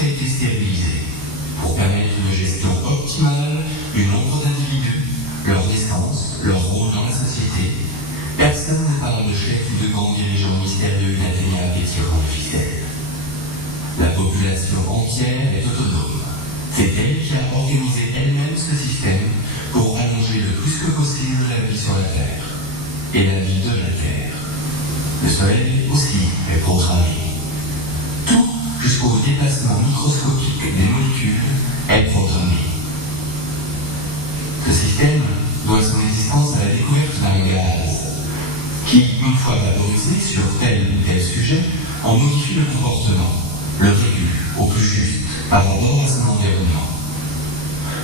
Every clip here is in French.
a été stérilisé pour permettre une gestion optimale du nombre d'individus, leur naissance, leur rôle dans la société. Personne ne parle de chef ou de grand dirigeant mystérieux inatteignable et tirant de ficelle. La population entière est autonome. C'est elle qui a organisé elle-même ce système pour allonger le plus que possible la vie sur la Terre et la vie de la Terre. Le Soleil aussi est programmé. Tout, jusqu'au déplacement microscopique des molécules, est programmé. Ce système doit son existence à la découverte d'un gaz qui, une fois vaporisé sur tel ou tel sujet, en modifie le comportement, le régule au plus juste par rapport à son environnement.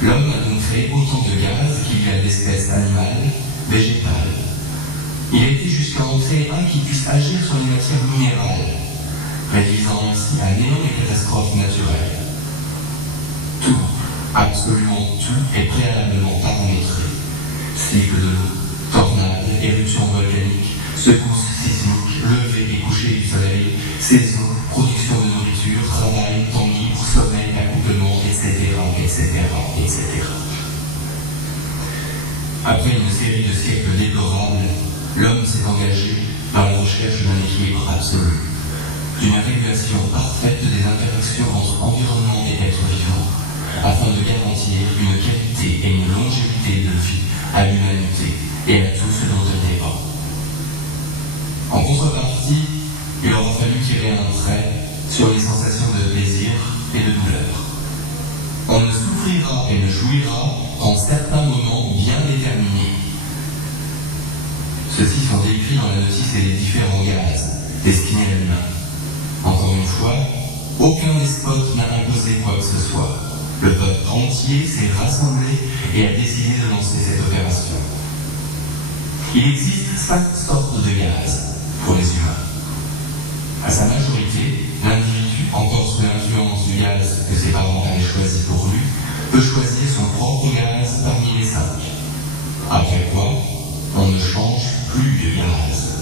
L'homme a donc créé autant de gaz qu'il y a d'espèces animales, végétales. Il a été jusqu'à en créer un qui puisse agir sur les matières minérales, réduisant ainsi à néant les catastrophes naturelles. Tout, absolument tout, est préalablement paramétré. Cycle de l'eau, tornades, éruptions volcaniques, secousses sismiques, levées et couchées du soleil, saison, production de nourriture, travail, temps libre, sommeil, accouplement, etc., etc., etc. Après une série de siècles déplorables, l'homme s'est engagé dans la recherche d'un équilibre absolu, d'une régulation parfaite des interactions entre environnement et êtres vivants, afin de garantir une qualité et une longévité de vie à l'humanité et à tout ce dont elle dépend. En contrepartie, il aura fallu tirer un trait sur les sensations de plaisir et de douleur. On ne souffrira et ne jouira qu'en certains moments bien déterminés. Ceux-ci sont décrits dans la notice et les différents gaz destinés à l'humain. Encore une fois, aucun despote n'a imposé quoi que ce soit. Le peuple entier s'est rassemblé et a décidé de lancer cette opération. Il existe 5 sortes de gaz pour les humains. À sa majorité, l'individu, encore sous l'influence du gaz que ses parents avaient choisi pour lui, peut choisir son propre gaz parmi les 5. Après quoi, on ne change plus de gaz.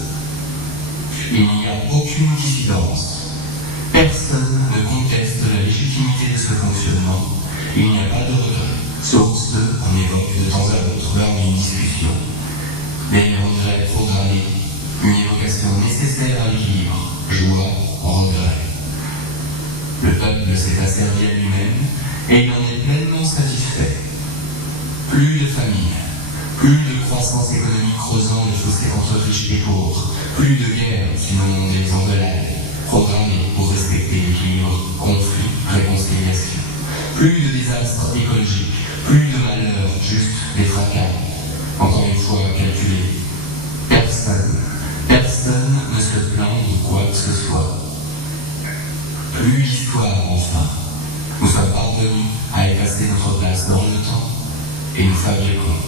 Il n'y a aucune dissidence. Personne ne conteste la légitimité de ce fonctionnement. Il n'y a pas de regret, sauf ceux qu'on évoque de temps à autre lors d'une discussion. Des regrets programmés, une évocation nécessaire à l'équilibre, joie, regret. Le peuple s'est asservi à lui-même et il en est pleinement satisfait. Plus de famine, plus de croissance économique creusant le fossé entre riches et pauvres, plus de guerre, sinon des engueulades, programmées pour respecter l'équilibre, conflit, réconciliation. Plus de désastres écologiques, plus de malheurs, juste des fracas. Encore une fois calculé. Personne ne se plaint de quoi que ce soit. Plus d'histoire, enfin. Nous sommes parvenus à effacer notre place dans le temps et nous fabriquons